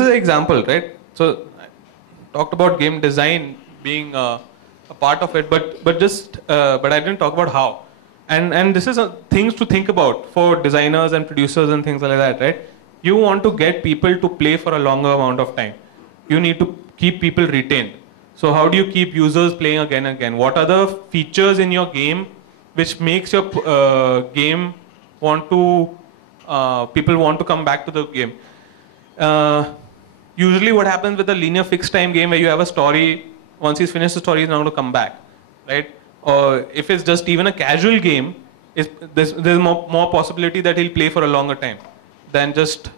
this is an example, right? So I talked about game design being a part of it, but I didn't talk about how. And this is things to think about for designers and producers and things like that, right? You want to get people to play for a longer amount of time. You need to keep people retained. So how do you keep users playing again and again? What are the features in your game which makes your game people want to come back to the game? Usually what happens with a linear fixed time game where you have a story, once he's finished the story, he's not going to come back, right? Or if it's just even a casual game, there's more possibility that he'll play for a longer time than just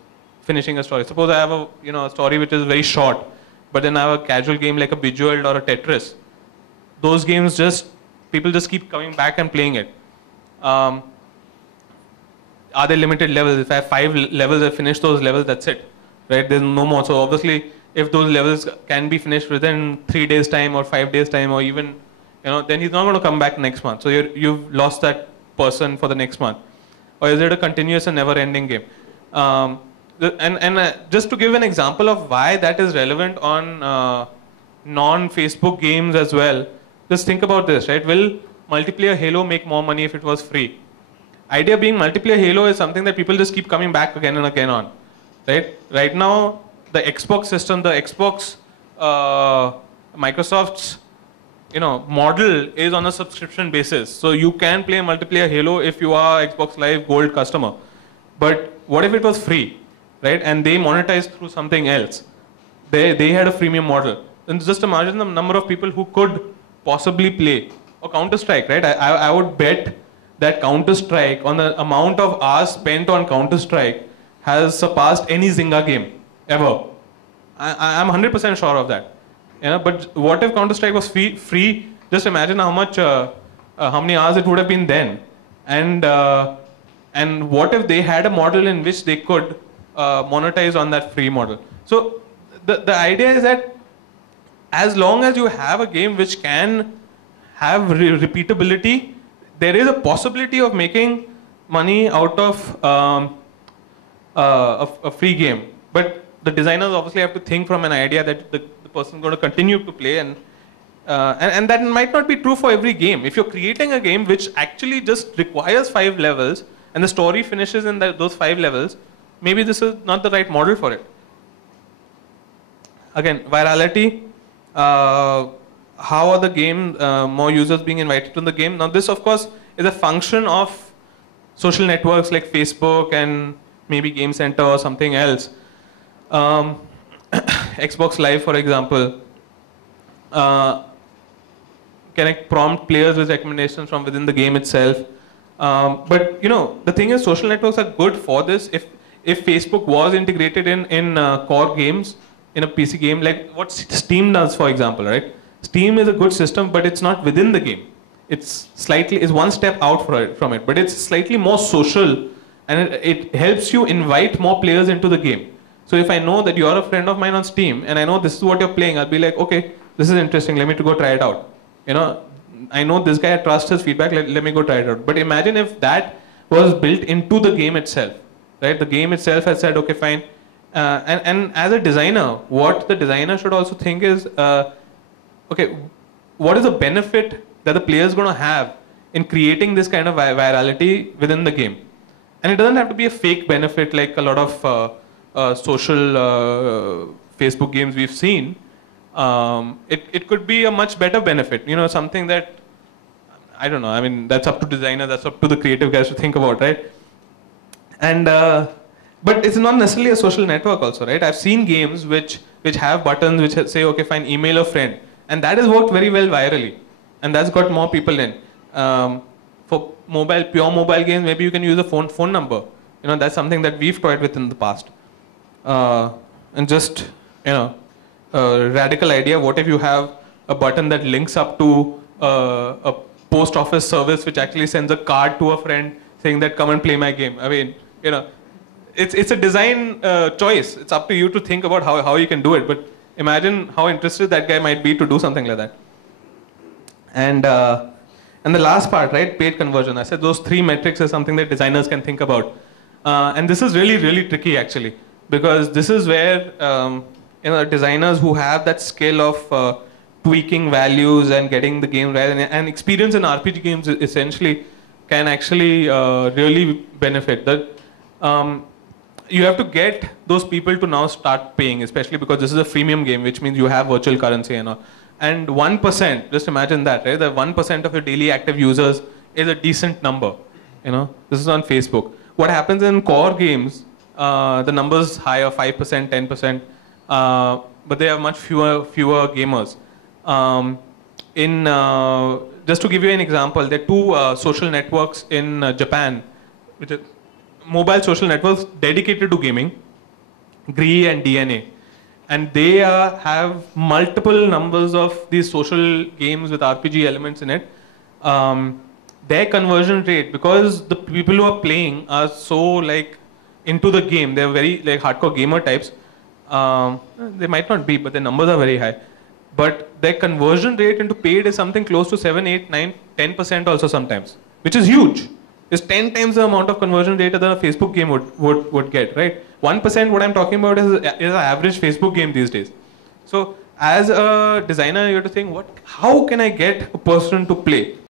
finishing a story. Suppose I have a story which is very short, but then I have a casual game like a Bejeweled or a Tetris. Those games people just keep coming back and playing it. Are there limited levels? If I have 5 levels, I finish those levels, that's it, right? There's no more. So obviously, if those levels can be finished within 3 days time or 5 days time or even, then he's not going to come back next month. So you've lost that person for the next month. Or is it a continuous and never-ending game? Just to give an example of why that is relevant on non-Facebook games as well, just think about this, right? Will multiplayer Halo make more money if it was free? Idea being multiplayer Halo is something that people just keep coming back again and again on, right? Right now, the Xbox system, the Xbox, Microsoft's, model is on a subscription basis. So you can play multiplayer Halo if you are Xbox Live Gold customer. But what if it was free, right? And they monetized through something else. They had a freemium model. And just imagine the number of people who could possibly play. Or Counter-Strike, right? I would bet that Counter-Strike, on the amount of hours spent on Counter-Strike, has surpassed any Zynga game ever. I'm 100% sure of that. But what if Counter-Strike was free? Just imagine how many hours it would have been then. And what if they had a model in which they could monetize on that free model? So the idea is that as long as you have a game which can have repeatability, there is a possibility of making money out of a free game. But the designers obviously have to think from an idea that the person is going to continue to play, and that might not be true for every game. If you're creating a game which actually just requires 5 levels and the story finishes in those 5 levels, maybe this is not the right model for it. Again, virality. How are the game more users being invited to the game? Now this, of course, is a function of social networks like Facebook and maybe Game Center or something else. Xbox Live, for example, can prompt players with recommendations from within the game itself. But the thing is, social networks are good for this. If Facebook was integrated in core games, in a PC game, like what Steam does, for example, right? Steam is a good system, but it's not within the game. It's one step out from it, but it's slightly more social, and it helps you invite more players into the game. So if I know that you're a friend of mine on Steam, and I know this is what you're playing, I'll be like, okay, this is interesting, let me go try it out. I know this guy, I trust his feedback, let me go try it out. But imagine if that was built into the game itself, right? The game itself has said, okay, fine. And as a designer, what the designer should also think is, okay, what is the benefit that the player is going to have in creating this kind of virality within the game? And it doesn't have to be a fake benefit like a lot of social Facebook games we've seen. It could be a much better benefit, something that, I don't know, I mean, that's up to designers, that's up to the creative guys to think about, right? And but it's not necessarily a social network also, right? I've seen games which have buttons which say, okay, fine, email a friend. And that has worked very well virally. And that's got more people in. For pure mobile games, maybe you can use a phone number. That's something that we've toyed with in the past. And just, a radical idea, what if you have a button that links up to a post office service which actually sends a card to a friend saying that come and play my game. I mean, it's a design choice. It's up to you to think about how you can do it. But imagine how interested that guy might be to do something like that. And the last part, right, paid conversion. I said those 3 metrics are something that designers can think about. And this is really, really tricky actually. because this is where designers who have that skill of tweaking values and getting the game right, and experience in RPG games essentially can actually really benefit. That you have to get those people to now start paying, especially because this is a freemium game, which means you have virtual currency and all. And 1%, just imagine that, right? The 1% of your daily active users is a decent number. This is on Facebook. What happens in core games, the numbers higher, 5%, 10%, but they have much fewer gamers. Just to give you an example, there are two social networks in Japan, which are mobile social networks dedicated to gaming, Gree and DNA. And they have multiple numbers of these social games with RPG elements in it. Their conversion rate, because the people who are playing are so into the game, they're very hardcore gamer types. They might not be, but their numbers are very high. But their conversion rate into paid is something close to 7, 8, 9, 10% also sometimes, which is huge. It's 10 times the amount of conversion rate that a Facebook game would get, right? 1%, what I'm talking about is an average Facebook game these days. So as a designer, you have to think, how can I get a person to play?